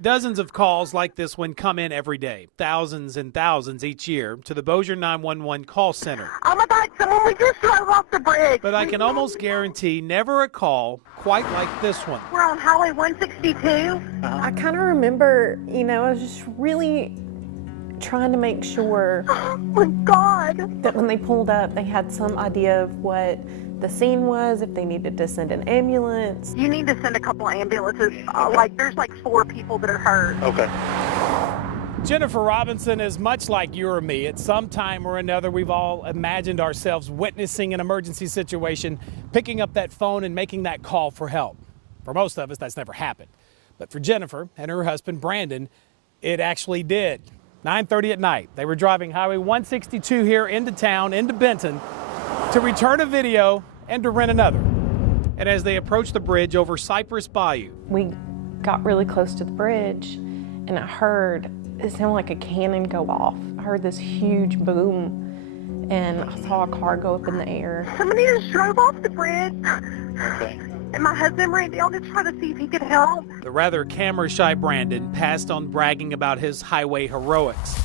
Dozens of calls like this one come in every day, thousands and thousands each year, to the Bossier 911 call center. Oh my God, someone we just drove off the bridge. But I can almost guarantee never a call quite like this one. We're on Highway 162. I kind of remember, I was just really trying to make sure Oh my God. that when they pulled up, they had some idea of what the scene was, if they needed to send an ambulance. You need to send a couple of ambulances. There's like 4 people that are hurt. Okay. Jennifer Robinson is much like you or me. At some time or another, we've all imagined ourselves witnessing an emergency situation, picking up that phone and making that call for help. For most of us, that's never happened. But for Jennifer and her husband, Brandon, it actually did. 9:30 at night, they were driving Highway 162 here into town, into Benton, to return a video and to rent another. And as they approached the bridge over Cypress Bayou, We got really close to the bridge, and I heard it sounded like a cannon go off. I heard this huge boom, and I saw a car go up in the air. Somebody just drove off the bridge. Okay. And my husband ran down to try to see if he could help. the rather camera-shy Brandon passed on bragging about his highway heroics.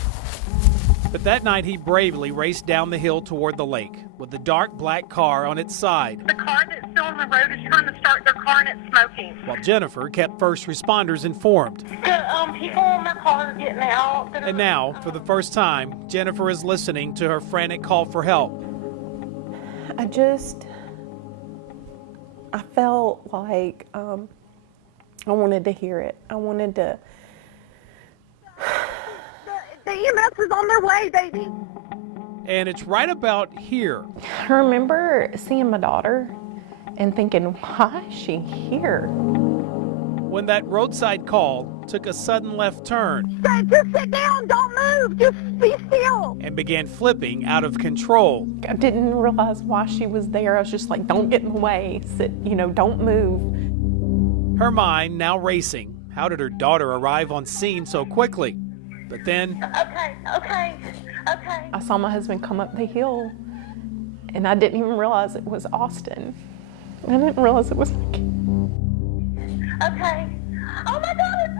But that night, he bravely raced down the hill toward the lake with the dark black car on its side, The car that's still on the road is trying to start their car and it's smoking. while Jennifer kept first responders informed. The people in the car are getting out. And now, for the first time, Jennifer is listening to her frantic call for help. I felt like I wanted to hear it. I wanted to. The EMS is on their way, baby. And it's right about here I remember seeing my daughter and thinking, why is she here? when that roadside call took a sudden left turn Just sit down, don't move, just be still. and began flipping out of control. I didn't realize why she was there. I was just like, don't get in the way, sit, don't move. Her mind now racing. How did her daughter arrive on scene so quickly? But then, Okay. I saw my husband come up the hill, and I didn't even realize it was Austin. I didn't realize it was my kid. Okay. Oh my God, it's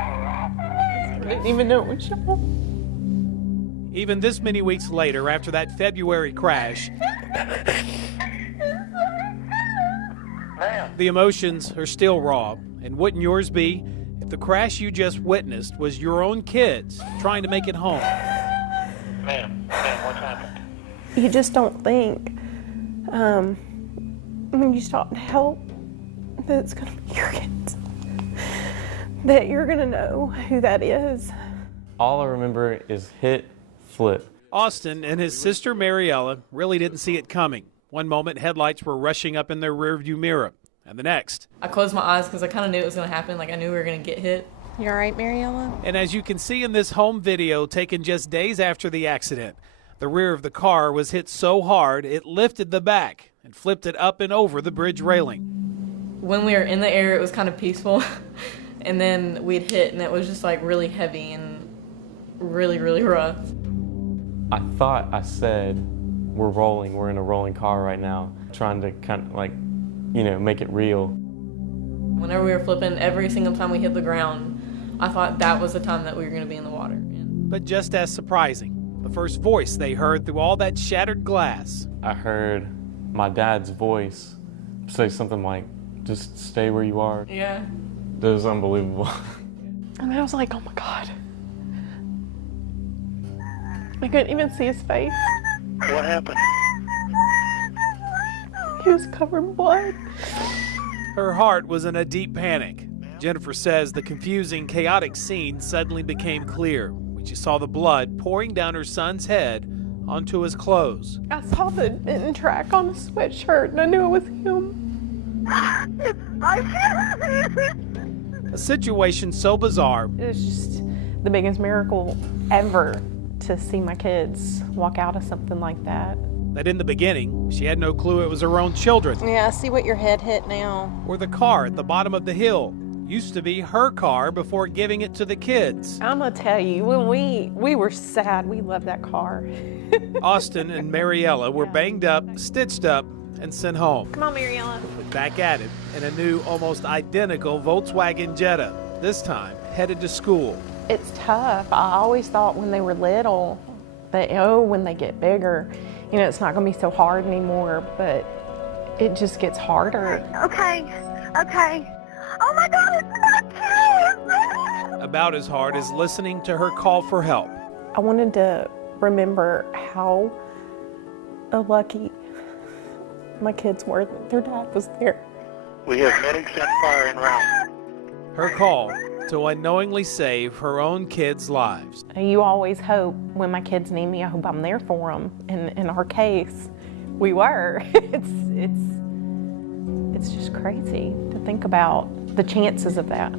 I didn't even know it was y'all. even this many weeks later, after that February crash, the emotions are still raw. And wouldn't yours be if the crash you just witnessed was your own kids trying to make it home? Ma'am, what's happened? You just don't think, when you stop to help, that it's gonna be your kids. That you're gonna know who that is. All I remember is hit, flip. Austin and his sister Mariella really didn't see it coming. One moment, headlights were rushing up in their rearview mirror, and the next. I closed my eyes because I kind of knew it was going to happen. Like, I knew we were going to get hit. You all right, Mariella? And as you can see in this home video taken just days after the accident, the rear of the car was hit so hard it lifted the back and flipped it up and over the bridge railing. When we were in the air, it was kind of peaceful. And then we'd hit, and it was just like really heavy and really, really rough. I thought I said, we're in a rolling car right now, trying to kind of make it real. Whenever we were flipping, every single time we hit the ground, I thought that was the time that we were going to be in the water. But just as surprising, the first voice they heard through all that shattered glass. I heard my dad's voice say something like, just stay where you are. Yeah. It was unbelievable. And I was like, oh my God. I couldn't even see his face. What happened? He was covered in blood. Her heart was in a deep panic. Jennifer says the confusing, chaotic scene suddenly became clear when she saw the blood pouring down her son's head onto his clothes. I saw the Benton track on his sweatshirt, and I knew it was him. A situation so bizarre, It was just the biggest miracle ever to see my kids walk out of something like that. that in the beginning, she had no clue it was her own children Yeah, I see what your head hit now. or the car at the bottom of the hill used to be her car before giving it to the kids. I'm gonna tell you, when we were sad, we loved that car. Austin and Mariella were banged up, stitched up, and sent home. Come on, Mariella. Back at it in a new, almost identical Volkswagen Jetta, this time headed to school. It's tough. I always thought when they were little that, when they get bigger, it's not gonna be so hard anymore, but it just gets harder. Okay. Oh my God, it's not true. About as hard as listening to her call for help. I wanted to remember how lucky my kids were that their dad was there. We have medics and fire en route. Her call to unknowingly save her own kids' lives. You always hope when my kids need me, I hope I'm there for them. And in our case, we were. It's just crazy to think about the chances of that.